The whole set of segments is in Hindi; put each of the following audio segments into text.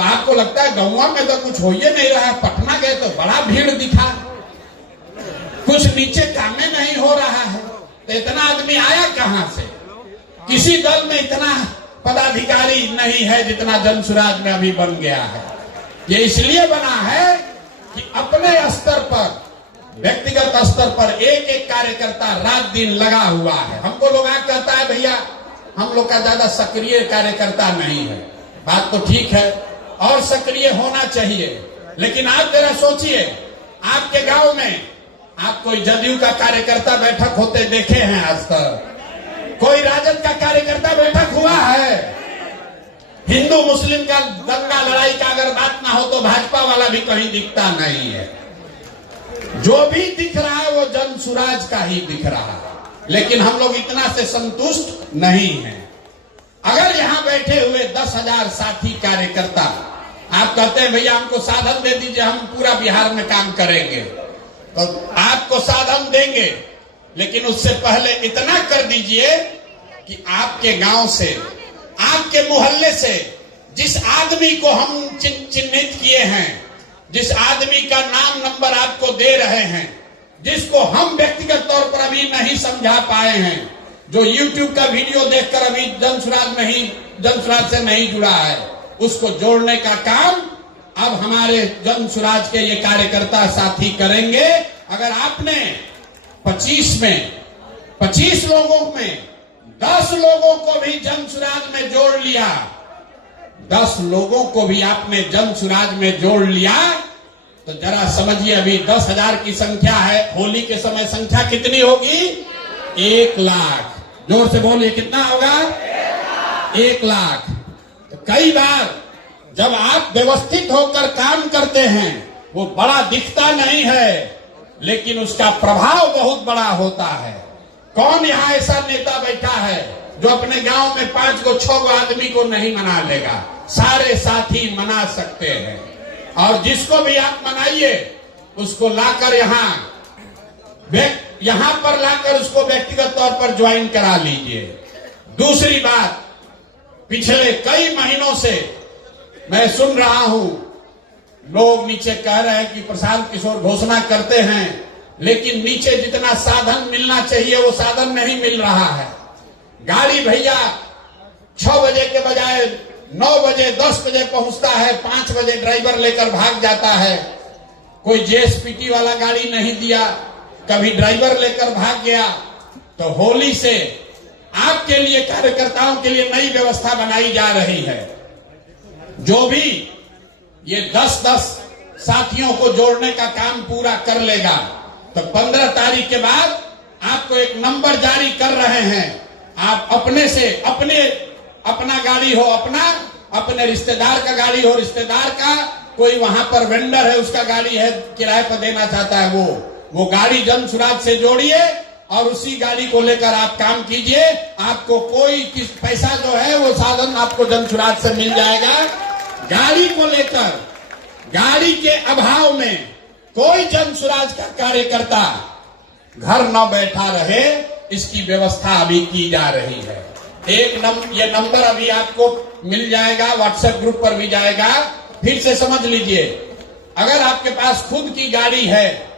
तो आपको लगता है गौवा में तो कुछ हो ही नहीं रहा है, पटना गए तो बड़ा भीड़ दिखा, कुछ नीचे काम नहीं हो रहा है। तो इतना आदमी आया कहां से? किसी दल में इतना पदाधिकारी नहीं है जितना जनसुराज में अभी बन गया है। ये इसलिए बना है कि अपने स्तर पर, व्यक्तिगत स्तर पर एक एक कार्यकर्ता रात दिन लगा हुआ है। हमको लोग आगे कहता है भैया हम लोग का ज्यादा सक्रिय कार्यकर्ता नहीं है। बात तो ठीक है और सक्रिय होना चाहिए, लेकिन आप जरा सोचिए, आपके गांव में आप कोई जदयू का कार्यकर्ता बैठक होते देखे हैं आज तक? कोई राजद का कार्यकर्ता बैठक हुआ है? हिंदू मुस्लिम का दंगा लड़ाई का अगर बात ना हो तो भाजपा वाला भी कहीं दिखता नहीं है। जो भी दिख रहा है वो जनसुराज का ही दिख रहा है, लेकिन हम लोग इतना से संतुष्ट नहीं हैं। अगर यहां बैठे हुए 10,000 साथी कार्यकर्ता आप कहते हैं भैया हमको साधन दे दीजिए, हम पूरा बिहार में काम करेंगे, तो आपको साधन देंगे, लेकिन उससे पहले इतना कर दीजिए कि आपके गांव से, आपके मोहल्ले से जिस आदमी को हम चिन्हित किए हैं, जिस आदमी का नाम नंबर आपको दे रहे हैं, जिसको हम व्यक्तिगत तौर पर अभी नहीं समझा पाए हैं, जो YouTube का वीडियो देखकर अभी जनसुराज से नहीं जुड़ा है, उसको जोड़ने का काम अब हमारे जनसुराज के ये कार्यकर्ता साथी करेंगे। अगर आपने 25 लोगों में 10 लोगों को भी जनसुराज में जोड़ लिया, 10 लोगों को भी आपने जनसुराज में जोड़ लिया, तो जरा समझिए अभी 10,000 की संख्या है, होली के समय संख्या कितनी होगी? 1 लाख। जोर से बोलिए, कितना होगा? 1 लाख। तो कई बार जब आप व्यवस्थित होकर काम करते हैं वो बड़ा दिखता नहीं है, लेकिन उसका प्रभाव बहुत बड़ा होता है। कौन यहाँ ऐसा नेता बैठा है जो अपने गांव में 5 को 6 को आदमी को नहीं मना लेगा? सारे साथी मना सकते हैं, और जिसको भी आप मनाइए उसको लाकर यहां पर लाकर उसको व्यक्तिगत तौर पर ज्वाइन करा लीजिए। दूसरी बात, पिछले कई महीनों से मैं सुन रहा हूं, लोग नीचे कह रहे हैं कि प्रशांत किशोर घोषणा करते हैं, लेकिन नीचे जितना साधन मिलना चाहिए वो साधन नहीं मिल रहा है। गाड़ी भैया 6 बजे के बजाय 9 बजे 10 बजे पहुंचता है, 5 बजे ड्राइवर लेकर भाग जाता है। कोई जेएसपीटी वाला गाड़ी नहीं दिया, कभी ड्राइवर लेकर भाग गया। तो होली से आपके लिए, कार्यकर्ताओं के लिए नई व्यवस्था बनाई जा रही है। जो भी ये 10-10 साथियों को जोड़ने का काम पूरा कर लेगा, तो 15 तारीख के बाद आपको एक नंबर जारी कर रहे हैं। आप अपने से अपना गाड़ी हो अपने रिश्तेदार का गाड़ी हो रिश्तेदार का, कोई वहां पर वेंडर है उसका गाड़ी है किराए पर देना चाहता है, वो गाड़ी जनसुराज से जोड़िए और उसी गाड़ी को लेकर आप काम कीजिए। आपको कोई पैसा जो है वो साधन आपको जनसुराज से मिल जाएगा। गाड़ी को लेकर, गाड़ी के अभाव में कोई जनसुराज का कार्यकर्ता घर न बैठा रहे, इसकी व्यवस्था अभी की जा रही है। ये नंबर अभी आपको मिल जाएगा, व्हाट्सएप ग्रुप पर भी जाएगा। फिर से समझ लीजिए, अगर आपके पास खुद की गाड़ी है,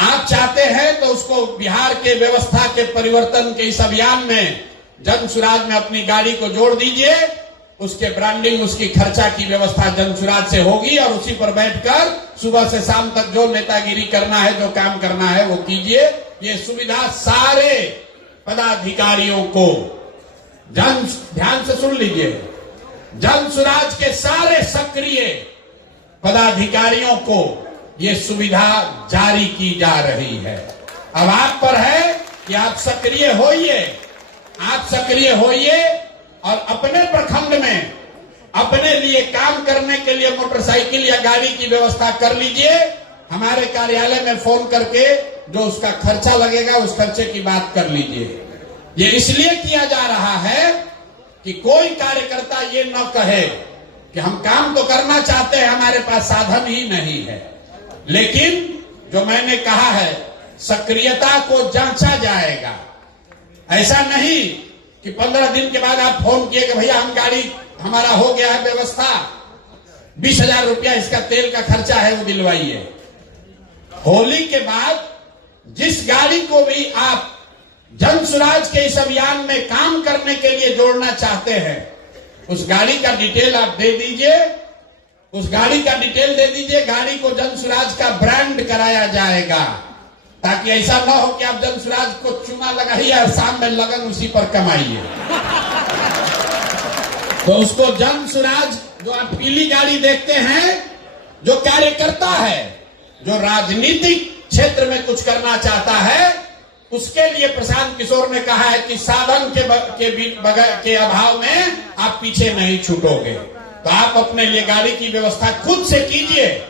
आप चाहते हैं तो उसको बिहार के व्यवस्था के परिवर्तन के इस अभियान में जनसुराज में अपनी गाड़ी को जोड़ दीजिए। उसके ब्रांडिंग, उसकी खर्चा की व्यवस्था जनसुराज से होगी, और उसी पर बैठकर सुबह से शाम तक जो नेतागिरी करना है, जो काम करना है वो कीजिए। ये सुविधा सारे पदाधिकारियों को, ध्यान से सुन लीजिए, जनसुराज के सारे सक्रिय पदाधिकारियों को ये सुविधा जारी की जा रही है। अब आप पर है कि आप सक्रिय होइए और अपने प्रखंड में अपने लिए काम करने के लिए मोटरसाइकिल या गाड़ी की व्यवस्था कर लीजिए। हमारे कार्यालय में फोन करके जो उसका खर्चा लगेगा उस खर्चे की बात कर लीजिए। ये इसलिए किया जा रहा है कि कोई कार्यकर्ता ये न कहे कि हम काम तो करना चाहते हैं, हमारे पास साधन ही नहीं है। लेकिन जो मैंने कहा है, सक्रियता को जांचा जाएगा। ऐसा नहीं कि 15 दिन के बाद आप फोन किए कि भैया हम गाड़ी, हमारा हो गया है व्यवस्था, 20,000 रुपया इसका तेल का खर्चा है वो दिलवाइए। होली के बाद जिस गाड़ी को भी आप जन सुराज के इस अभियान में काम करने के लिए जोड़ना चाहते हैं, उस गाड़ी का डिटेल आप दे दीजिए, उस गाड़ी का डिटेल दे दीजिए। गाड़ी को जन सुराज का ब्रांड कराया जाएगा, ताकि ऐसा ना हो कि आप जन सुराज को चुना लगाइए और शाम में लगन उसी पर कमाइए। तो उसको जन सुराज, जो आप पीली गाड़ी देखते हैं, जो कार्यकर्ता है, जो राजनीतिक क्षेत्र में कुछ करना चाहता है, उसके लिए प्रशांत किशोर ने कहा है कि साधन के अभाव में आप पीछे नहीं छूटोगे। तो आप अपने लिए गाड़ी की व्यवस्था खुद से कीजिए,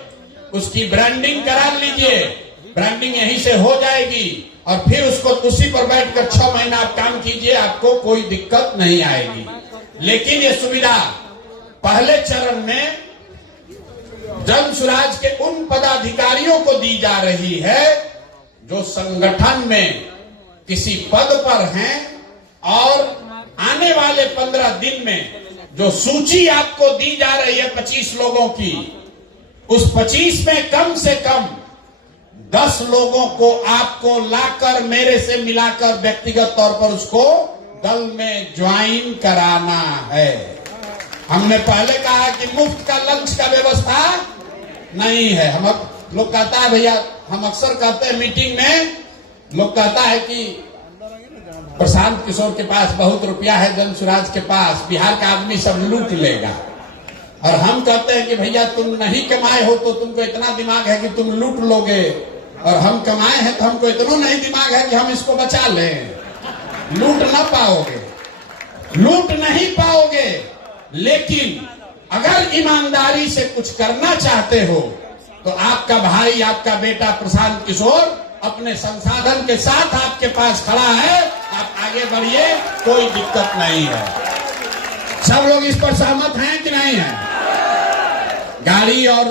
उसकी ब्रांडिंग करा लीजिए, ब्रांडिंग यहीं से हो जाएगी और फिर उसको उसी पर बैठकर 6 महीना आप काम कीजिए, आपको कोई दिक्कत नहीं आएगी। लेकिन ये सुविधा पहले चरण में जन सुराज के उन पदाधिकारियों को दी जा रही है जो संगठन में किसी पद पर हैं, और आने वाले 15 दिन में जो सूची आपको दी जा रही है 25 लोगों की, उस 25 में कम से कम 10 लोगों को आपको लाकर मेरे से मिलाकर व्यक्तिगत तौर पर उसको दल में ज्वाइन कराना है। हमने पहले कहा कि मुफ्त का लंच का व्यवस्था नहीं है। हम लोग कहता है भैया, हम अक्सर कहते हैं मीटिंग में, लोग कहता है कि प्रशांत किशोर के पास बहुत रुपया है, जन सुराज के पास बिहार का आदमी सब लूट लेगा। और हम कहते हैं कि भैया तुम नहीं कमाए हो तो तुमको इतना दिमाग है कि तुम लूट लोगे, और हम कमाए हैं तो हमको इतना नहीं दिमाग है कि हम इसको बचा लें। लूट ना पाओगे, लूट नहीं पाओगे, लेकिन अगर ईमानदारी से कुछ करना चाहते हो तो आपका भाई, आपका बेटा प्रशांत किशोर अपने संसाधन के साथ आपके पास खड़ा है। आप आगे बढ़िए, कोई दिक्कत नहीं है। सब लोग इस पर सहमत हैं कि नहीं है? गाड़ी और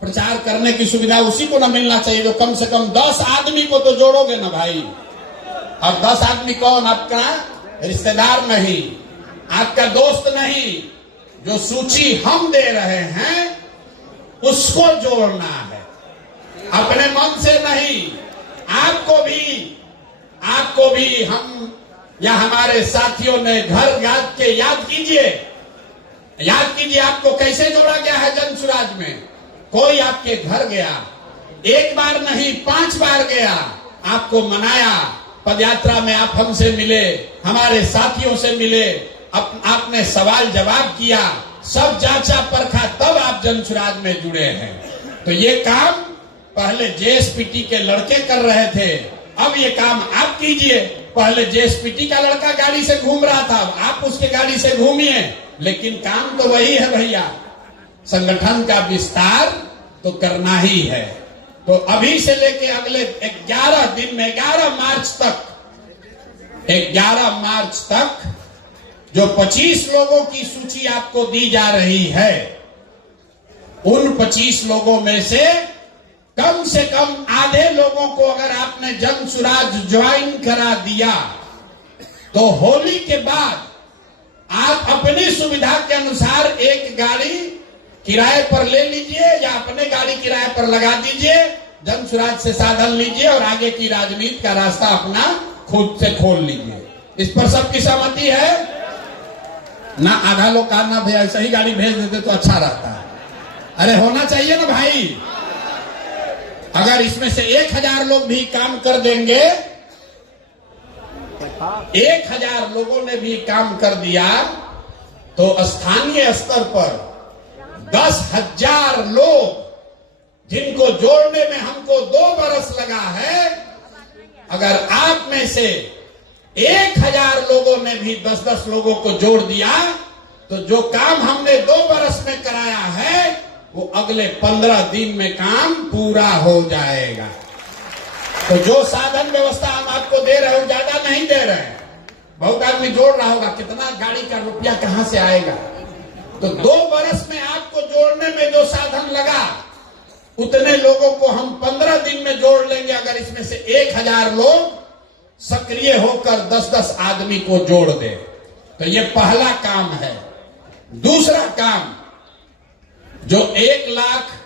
प्रचार करने की सुविधा उसी को न मिलना चाहिए जो कम से कम 10 आदमी को तो जोड़ोगे ना भाई। और 10 आदमी कौन? आपका रिश्तेदार नहीं, आपका दोस्त नहीं, जो सूची हम दे रहे हैं उसको जोड़ना है, अपने मन से नहीं। आपको भी हम या हमारे साथियों ने घर याद कीजिए आपको कैसे जोड़ा गया है जन सुराज में। कोई आपके घर गया, एक बार नहीं 5 बार गया, आपको मनाया, पदयात्रा में आप हमसे मिले, हमारे साथियों से मिले, आपने सवाल जवाब किया, सब जांचा परखा, तब आप जन सुराज में जुड़े हैं। तो ये काम पहले जेएसपीटी के लड़के कर रहे थे, अब ये काम आप कीजिए। पहले जेएसपीटी का लड़का गाड़ी से घूम रहा था, आप उसके गाड़ी से घूमिए, लेकिन काम तो वही है भैया। संगठन का विस्तार तो करना ही है। तो अभी से लेके अगले 11 दिन में 11 मार्च तक जो 25 लोगों की सूची आपको दी जा रही है, उन 25 लोगों में से कम आधे लोगों को अगर आपने जन सुराज ज्वाइन करा दिया तो होली के बाद आप अपनी सुविधा के अनुसार एक गाड़ी किराए पर ले लीजिए या अपने गाड़ी किराए पर लगा दीजिए, जन सुराज से साधन लीजिए और आगे की राजनीति का रास्ता अपना खुद से खोल लीजिए। इस पर सबकी सहमति है ना? आधा लोग कहना भैया ऐसा ही गाड़ी भेज देते तो अच्छा रहता है। अरे होना चाहिए ना भाई। अगर इसमें से 1000 लोग भी काम कर देंगे, 1000 लोगों ने भी काम कर दिया, तो स्थानीय स्तर पर 10,000 लोग जिनको जोड़ने में हमको 2 बरस लगा है, अगर आप में से 1000 लोगों ने भी 10-10 लोगों को जोड़ दिया तो जो काम हमने 2 बरस में कराया है वो अगले 15 दिन में काम पूरा हो जाएगा। तो जो साधन व्यवस्था हम आपको दे रहे हो, ज्यादा नहीं दे रहे हैं। बहुत आदमी जोड़ रहा होगा, कितना गाड़ी का रुपया कहां से आएगा? तो 2 बरस में आपको जोड़ने में जो साधन लगा, उतने लोगों को हम 15 दिन में जोड़ लेंगे। अगर इसमें से 1000 लोग सक्रिय होकर 10-10 आदमी को जोड़ दे, तो ये पहला काम है। दूसरा काम, जो 1 लाख